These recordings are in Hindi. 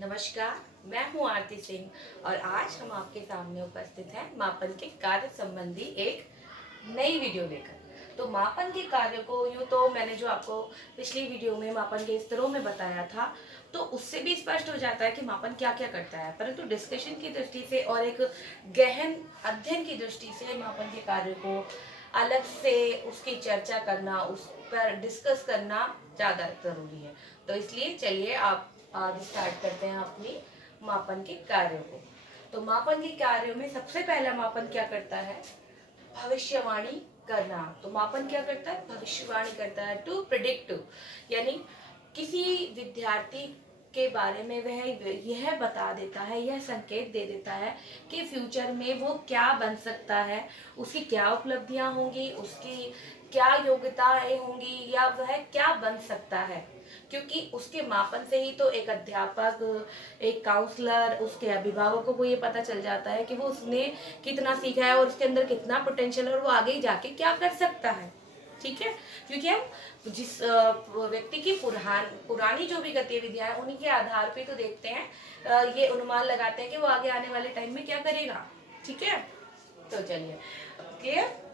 नमस्कार, मैं हूँ आरती सिंह और आज हम आपके सामने उपस्थित हैं मापन के कार्य संबंधी एक नई वीडियो लेकर। तो मापन के कार्य को यूँ तो मैंने जो आपको पिछली वीडियो में मापन के स्तरों में बताया था, तो उससे भी स्पष्ट हो जाता है कि मापन क्या-क्या करता है। परंतु डिस्कशन की दृष्टि से और एक गहन अध्ययन की दृष्टि से मापन के कार्य को अलग से उसकी चर्चा करना, उस पर डिस्कस करना ज़्यादा ज़रूरी है। तो इसलिए चलिए आप आज स्टार्ट करते हैं अपनी मापन के कार्यों को। तो मापन के कार्यों में सबसे पहला मापन क्या करता है? भविष्यवाणी करना। तो मापन क्या करता है? भविष्यवाणी करता है, टू प्रिडिक्ट, यानी किसी विद्यार्थी के बारे में वह यह बता देता है, यह संकेत दे देता है कि फ्यूचर में वो क्या बन सकता है, उसकी क्या उपलब्धियां होंगी, उसकी क्या योग्यताएं होंगी या वह क्या बन सकता है। क्योंकि उसके मापन से ही तो एक अध्यापक, एक काउंसलर, उसके अभिभावकों को ये पता चल जाता है कि वो उसने कितना सीखा है और उसके अंदर कितना पोटेंशियल है और वो आगे जाके क्या कर सकता है। ठीक है, क्योंकि हम जिस व्यक्ति की पुरानी जो भी गतिविधियां हैं उन्हीं के आधार पे तो देखते हैं, ये अनुमान लगाते हैं कि वो आगे आने वाले टाइम में क्या करेगा। ठीक है, तो चलिए क्लियर।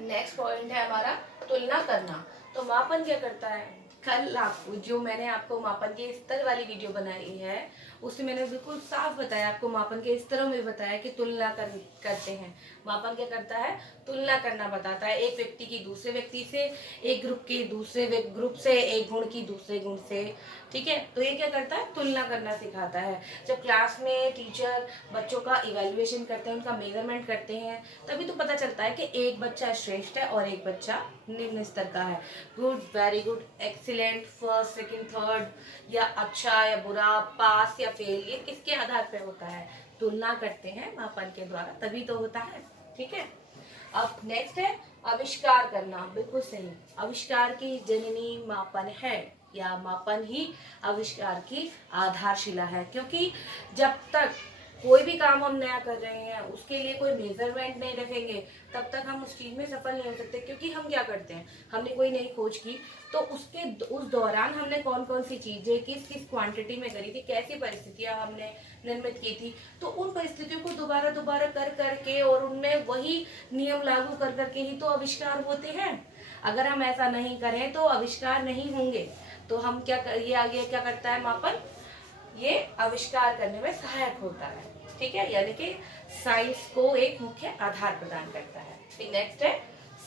नेक्स्ट पॉइंट है हमारा तुलना करना। तो मापन क्या करता है? कल आपको जो मैंने आपको मापन के स्तर वाली वीडियो बनाई है उसमें मैंने बिल्कुल साफ बताया, आपको मापन के स्तरों में बताया कि करते हैं। मापन क्या करता है? तुलना करना बताता है, एक व्यक्ति की दूसरे व्यक्ति से, एक ग्रुप की दूसरे ग्रुप से, एक गुण की दूसरे गुण से। ठीक है, तो ये क्या करता है? तुलना करना सिखाता है। जब क्लास में टीचर बच्चों का इवेल्युएशन करते हैं, उनका मेजरमेंट करते हैं, तभी तो पता चलता है कि एक बच्चा श्रेष्ठ है और एक बच्चा निम्न स्तर का है। Good, very good, excellent, first, second, third, या अच्छा या बुरा, पास या फेल, ये किसके आधार पर होता है? तुलना करते हैं मापन के द्वारा, तभी तो होता है। ठीक है, अब नेक्स्ट है आविष्कार करना। बिल्कुल सही, आविष्कार की जननी मापन है, या मापन ही आविष्कार की आधारशिला है। क्योंकि जब तक कोई भी काम हम नया कर रहे हैं उसके लिए कोई मेजरमेंट नहीं रखेंगे तब तक हम उस चीज में सफल नहीं हो सकते। क्योंकि हम क्या करते हैं, हमने कोई नई खोज की तो उस दौरान हमने कौन कौन सी चीजें किस किस क्वांटिटी में करी थी, कैसी परिस्थितियां हमने निर्मित की थी, तो उन परिस्थितियों को दोबारा दोबारा कर करके और उनमें वही नियम लागू कर करके ही तो आविष्कार होते हैं। अगर हम ऐसा नहीं करें तो आविष्कार नहीं होंगे। तो हम ये आगे क्या करता है मापन? ये आविष्कार करने में सहायक होता है। ठीक है, यानी कि साइंस को एक मुख्य आधार प्रदान करता है। फिर नेक्स्ट है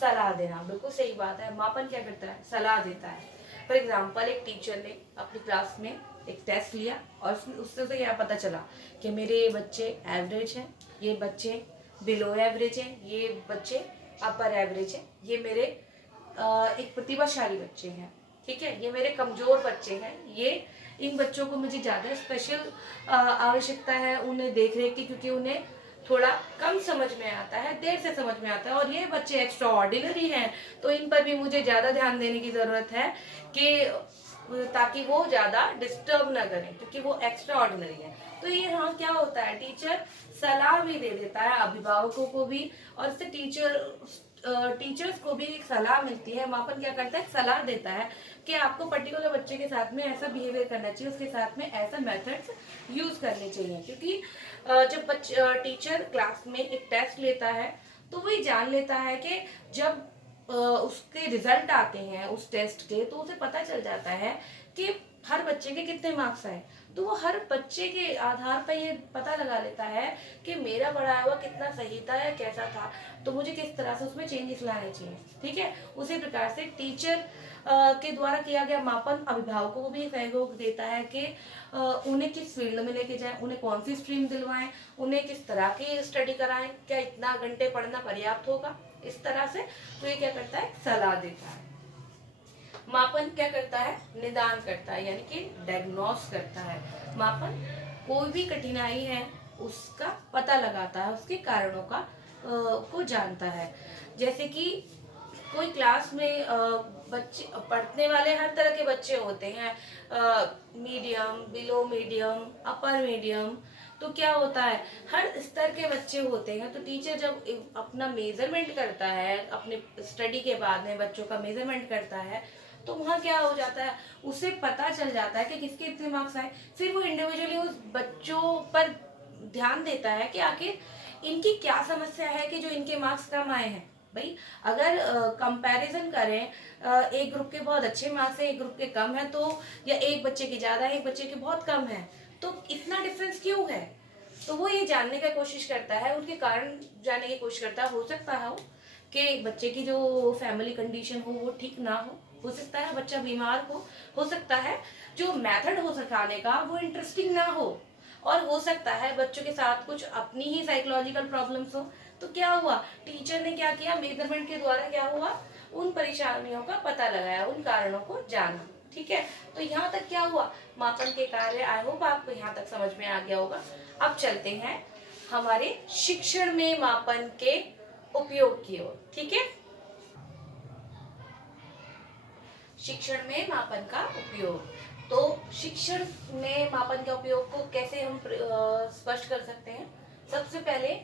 सलाह देना। बिल्कुल सही बात है, मापन क्या करता है? सलाह देता है। फॉर एग्जाम्पल, एक टीचर ने अपनी क्लास में एक टेस्ट लिया और उससे तो यह पता चला कि मेरे बच्चे एवरेज हैं, ये बच्चे बिलो एवरेज हैं, ये बच्चे अपर एवरेज हैं, ये मेरे एक प्रतिभाशाली बच्चे हैं। ठीक है, ये मेरे कमजोर बच्चे हैं, ये इन बच्चों को मुझे ज़्यादा स्पेशल आवश्यकता है उन्हें देख रेख की, क्योंकि उन्हें थोड़ा कम समझ में आता है, देर से समझ में आता है, और ये बच्चे एक्स्ट्रा ऑर्डिनरी हैं तो इन पर भी मुझे ज़्यादा ध्यान देने की ज़रूरत है कि ताकि वो ज़्यादा डिस्टर्ब ना करें, क्योंकि वो एक्स्ट्रा ऑर्डिनरी है। तो ये हाँ क्या होता है, टीचर सलाह भी दे देता है अभिभावकों को भी, और इससे टीचर्स को भी एक सलाह मिलती है। मापन क्या करता है? सलाह देता है कि आपको पर्टिकुलर बच्चे के साथ में ऐसा बिहेवियर करना चाहिए, उसके साथ में ऐसा मेथड्स यूज करने चाहिए। क्योंकि जब टीचर क्लास में एक टेस्ट लेता है तो वही जान लेता है कि जब उसके रिजल्ट आते हैं उस टेस्ट के, तो उसे पता चल जाता है कि हर बच्चे के कितने मार्क्स आए। तो वो हर बच्चे के आधार पर ये पता लगा लेता है कि मेरा पढ़ाया हुआ कितना सही था या कैसा था, तो मुझे किस तरह से उसमें चेंजेस लाने चाहिए। ठीक है, उसी प्रकार से टीचर के द्वारा किया गया मापन अभिभावकों को भी सहयोग देता है कि उन्हें किस फील्ड में लेके जाएं, उन्हें कौन सी स्ट्रीम दिलवाएं, उन्हें किस तरह की स्टडी कराएं, क्या इतना घंटे पढ़ना पर्याप्त होगा, इस तरह से। तो ये क्या करता है? सलाह देता है। मापन क्या करता है? निदान करता है, यानी कि डायग्नोस करता है। मापन कोई भी कठिनाई है उसका पता लगाता है, उसके कारणों का को जानता है। जैसे कि कोई क्लास में बच्चे पढ़ने वाले हर तरह के बच्चे होते हैं, मीडियम, बिलो मीडियम, अपर मीडियम। तो क्या होता है, हर स्तर के बच्चे होते हैं। तो टीचर जब अपना मेजरमेंट करता है, अपने स्टडी के बाद में बच्चों का मेजरमेंट करता है, तो वहाँ क्या हो जाता है, उसे पता चल जाता है कि किसके इतने मार्क्स आए। फिर वो इंडिविजुअली बच्चों पर ध्यान देता है कि आखिर इनकी क्या समस्या है कि जो इनके मार्क्स कम आए हैं। भाई अगर कंपैरिजन करें, एक ग्रुप के बहुत अच्छे मार्क्स हैं, एक ग्रुप के कम है, तो या एक बच्चे के ज़्यादा है, एक बच्चे के बहुत कम है, तो इतना डिफरेंस क्यों है? तो वो ये जानने का कोशिश करता है, उनके कारण जानने की कोशिश करता है। हो सकता है कि बच्चे की जो फैमिली कंडीशन हो वो ठीक ना हो सकता है बच्चा बीमार हो सकता है जो मेथड हो सिखाने का वो इंटरेस्टिंग ना और हो सकता है बच्चों के साथ कुछ अपनी ही साइकोलॉजिकल प्रॉब्लम्स हो। तो क्या हुआ, टीचर ने क्या किया, मेजरमेंट के द्वारा क्या हुआ, उन परेशानियों का पता लगाया, उन कारणों को जाना। ठीक है, तो यहाँ तक क्या हुआ, मापन के कार्य। आई होप आपको यहाँ तक समझ में आ गया होगा। अब चलते हैं हमारे शिक्षण में मापन के उपयोग की ओर। ठीक है, शिक्षण में मापन का उपयोग। तो शिक्षण में मापन के उपयोग को कैसे हम स्पष्ट कर सकते हैं? सबसे पहले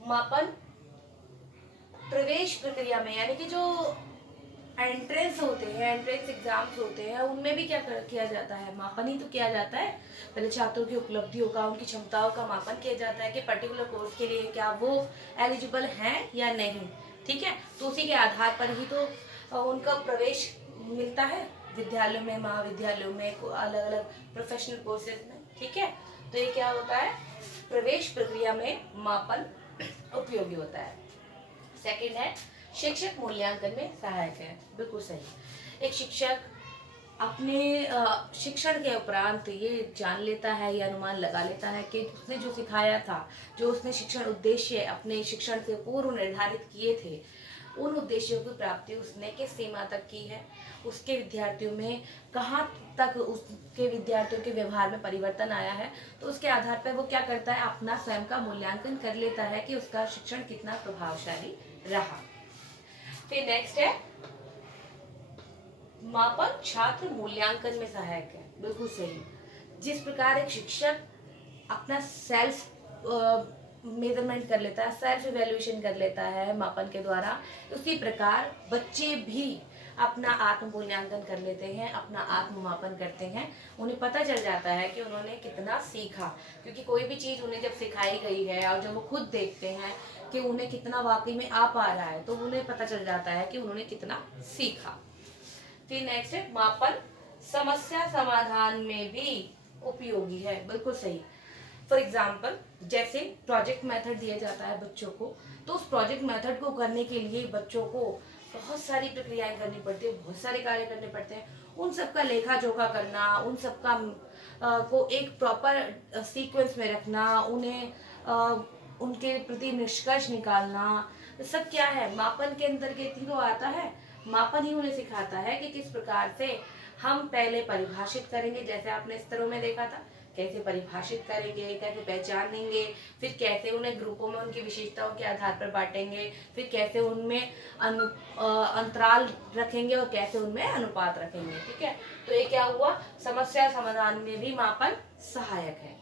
मापन प्रवेश प्रक्रिया में, यानी कि जो एंट्रेंस होते हैं, एंट्रेंस एग्जाम्स होते हैं, उनमें भी क्या किया जाता है, मापन ही तो किया जाता है। पहले छात्रों की उपलब्धियों का, उनकी क्षमताओं का मापन किया जाता है कि पर्टिकुलर कोर्स के लिए क्या वो एलिजिबल हैं या नहीं। ठीक है, तो उसी के आधार पर ही तो उनका प्रवेश मिलता है विद्यालयों में, महाविद्यालयों में, अलग अलग प्रोफेशनल कोर्सेज में। ठीक है, तो ये क्या होता है, प्रवेश प्रक्रिया में मापन उपयोगी होता है। सेकंड है शिक्षक मूल्यांकन में सहायक है। बिल्कुल सही, एक शिक्षक अपने शिक्षण के उपरांत ये जान लेता है या अनुमान लगा लेता है कि उसने जो सिखाया था, जो उसने शिक्षण उद्देश्य अपने शिक्षण से पूर्व निर्धारित किए थे, उन उद्देश्यों की प्राप्ति उसने किस सीमा तक की है, उसके विद्यार्थियों में कहाँ तक उसके विद्यार्थियों के व्यवहार में परिवर्तन आया है। तो उसके आधार पर वो क्या करता है, अपना स्वयं का मूल्यांकन कर लेता है कि उसका शिक्षण कितना प्रभावशाली रहा। फिर नेक्स्ट है मापन छात्र मूल्यांकन में सहायक है। बिल्कुल सही, जिस प्रकार एक शिक्षक अपना सेल्फ मेजरमेंट कर लेता है, सेल्फ इवेल्युएशन कर लेता है मापन के द्वारा, उसी प्रकार बच्चे भी अपना आत्म मूल्यांकन कर लेते हैं, अपना आत्म मापन करते हैं। उन्हें पता चल जाता है कि उन्होंने कितना सीखा, क्योंकि कोई भी चीज़ उन्हें जब सिखाई गई है और जब वो खुद देखते हैं कि उन्हें कितना वाकई में आ पा रहा है, तो उन्हें पता चल जाता है कि उन्होंने कितना सीखा। फिर नेक्स्ट है मापन समस्या समाधान में भी उपयोगी है। बिल्कुल सही, फॉर एग्जाम्पल जैसे प्रोजेक्ट मेथड दिया जाता है बच्चों को, तो उस प्रोजेक्ट मेथड को करने के लिए बच्चों को बहुत सारी प्रक्रियाएं करनी पड़ती है, बहुत सारे कार्य करने पड़ते हैं। उन सब का लेखा जोखा करना, उन सब का को एक प्रॉपर सीक्वेंस में रखना, उन्हें उनके प्रति निष्कर्ष निकालना, सब क्या है, मापन के अंतर्गत ही तो आता है। मापन ही उन्हें सिखाता है कि किस प्रकार से हम पहले परिभाषित करेंगे, जैसे आपने स्तरों में देखा था, कैसे परिभाषित करेंगे, कैसे पहचानेंगे, फिर कैसे उन्हें ग्रुपों में उनकी विशेषताओं के आधार पर बांटेंगे, फिर कैसे उनमें अंतराल रखेंगे और कैसे उनमें अनुपात रखेंगे। ठीक है, तो ये क्या हुआ, समस्या समाधान में भी मापन सहायक है।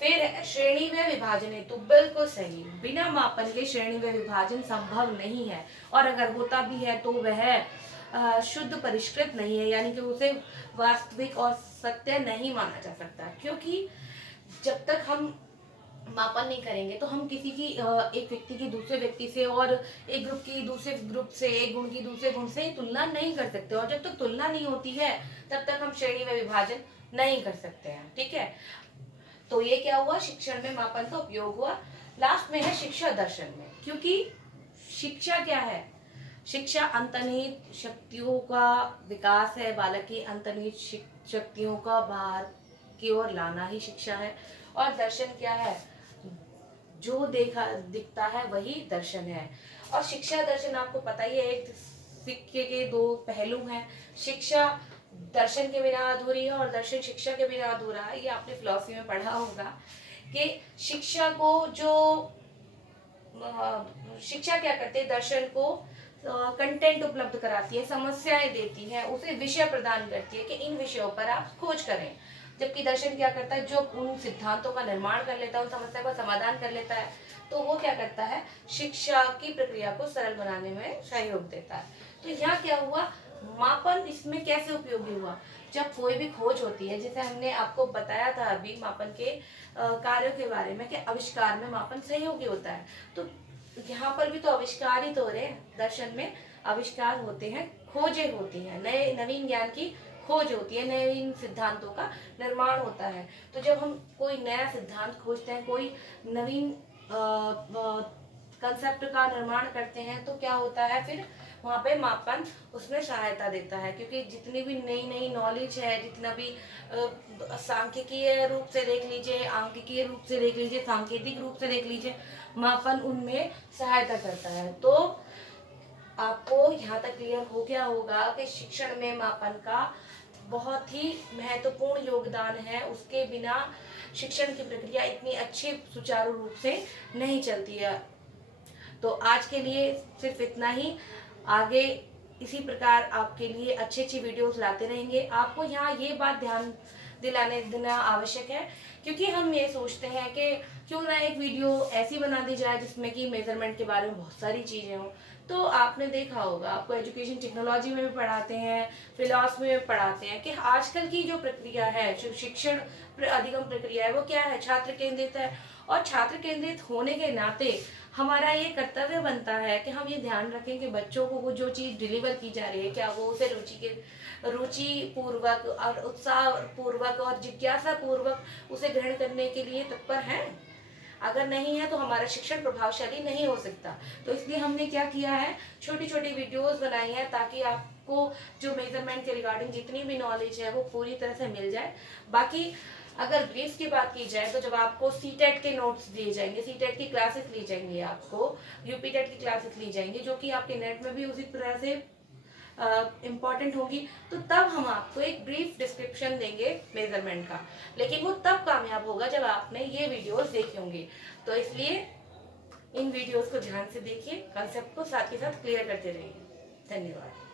फिर श्रेणी व विभाजन हेतु, बिल्कुल सही, बिना मापन के श्रेणी व विभाजन संभव नहीं है, और अगर होता भी है तो वह शुद्ध परिष्कृत नहीं है, यानी कि उसे वास्तविक और सत्य नहीं माना जा सकता, क्योंकि जब तक हम मापन नहीं करेंगे तो हम किसी की एक व्यक्ति की दूसरे व्यक्ति से, और एक ग्रुप की दूसरे ग्रुप से, एक गुण की दूसरे गुण से तुलना नहीं कर सकते, और जब तक तुलना नहीं होती है तब तक हम श्रेणी व विभाजन नहीं कर सकते हैं। ठीक है, तो ये क्या हुआ, शिक्षण में मापन का उपयोग हुआ। लास्ट में है शिक्षा दर्शन में, क्योंकि शिक्षा क्या है, शिक्षा अंतर्निहित शक्तियों का विकास है, बालक की अंतर्निहित शक्तियों का बाहर की ओर लाना ही शिक्षा है। और दर्शन क्या है, जो देखा दिखता है वही दर्शन है। और शिक्षा दर्शन आपको पता ही है, एक सिक्के के दो पहलू हैं। शिक्षा दर्शन के बिना अधूरी है और दर्शन शिक्षा के बिना अधूरा है। ये आपने फिलॉसफी में पढ़ा होगा कि शिक्षा को जो शिक्षा क्या करती है, दर्शन को कंटेंट उपलब्ध कराती है, समस्याएं देती है, उसे विषय प्रदान करती है कि इन विषयों पर आप खोज करें। जबकि दर्शन क्या करता है, जो उन सिद्धांतों का निर्माण कर लेता है, उन समस्या का समाधान कर लेता है, तो वो क्या करता है, शिक्षा की प्रक्रिया को सरल बनाने में सहयोग देता है। तो यहाँ क्या हुआ, मापन इसमें कैसे उपयोगी हुआ, जब कोई भी खोज होती है, जैसे हमने आपको बताया था अभी मापन के कार्यों के बारे में कि आविष्कार में मापन सहयोगी होता है, तो यहाँ पर भी तो आविष्कार ही तो हो रहे हैं। दर्शन में आविष्कार होते हैं, खोजें होती हैं, नए नवीन ज्ञान की खोज होती है, नवीन सिद्धांतों का निर्माण होता है। तो जब हम कोई नया सिद्धांत खोजते हैं, कोई नवीन कंसेप्ट का निर्माण करते हैं, तो क्या होता है फिर वहाँ पे मापन उसमें सहायता देता है, क्योंकि जितनी भी नई नई नॉलेज है, जितना भी सांख्यिकीय रूप से देख लीजिए, आंकिकीय रूप से देख लीजिए, सांकेतिक रूप से देख लीजिए, मापन उनमें सहायता करता है। तो आपको यहाँ तक क्लियर हो गया होगा कि शिक्षण में मापन का बहुत ही महत्वपूर्ण योगदान है। उसके बिना शिक्षण की प्रक्रिया इतनी अच्छी सुचारू रूप से नहीं चलती है। तो आज के लिए सिर्फ इतना ही। आगे इसी प्रकार आपके लिए अच्छी अच्छी वीडियोस लाते रहेंगे। आपको यहाँ ये बात ध्यान दिलाने देना आवश्यक है, क्योंकि हम ये सोचते हैं कि क्यों ना एक वीडियो ऐसी बना दी जाए जिसमें कि मेजरमेंट के बारे में बहुत सारी चीज़ें हों। तो आपने देखा होगा, आपको एजुकेशन टेक्नोलॉजी में भी पढ़ाते हैं, फिलॉसफी में पढ़ाते हैं कि आजकल की जो प्रक्रिया है, जो शिक्षण अधिगम प्रक्रिया है, वो क्या है, छात्र केंद्रित है। और छात्र केंद्रित होने के नाते हमारा ये कर्तव्य बनता है कि हम ये ध्यान रखें कि बच्चों को वो जो चीज़ डिलीवर की जा रही है, क्या वो उसे रुचि पूर्वक और उत्साह पूर्वक और जिज्ञासा पूर्वक उसे ग्रहण करने के लिए तत्पर हैं। अगर नहीं है तो हमारा शिक्षण प्रभावशाली नहीं हो सकता। तो इसलिए हमने क्या किया है, छोटी छोटी वीडियोस बनाई है ताकि आपको जो मेजरमेंट के रिगार्डिंग जितनी भी नॉलेज है वो पूरी तरह से मिल जाए। बाकी अगर ब्रीफ की बात की जाए तो जब आपको सीटेट के नोट्स दिए जाएंगे, सीटेट की क्लासेस ली जाएंगी, आपको यूपीटेट की क्लासेस ली जाएंगी, जो कि आपके नेट में भी उसी तरह से इम्पॉर्टेंट होगी, तो तब हम आपको एक ब्रीफ डिस्क्रिप्शन देंगे मेजरमेंट का। लेकिन वो तब कामयाब होगा जब आपने ये वीडियोस देखे होंगे। तो इसलिए इन वीडियोस को ध्यान से देखिए, कंसेप्ट को साथ के साथ क्लियर करते रहिए। धन्यवाद।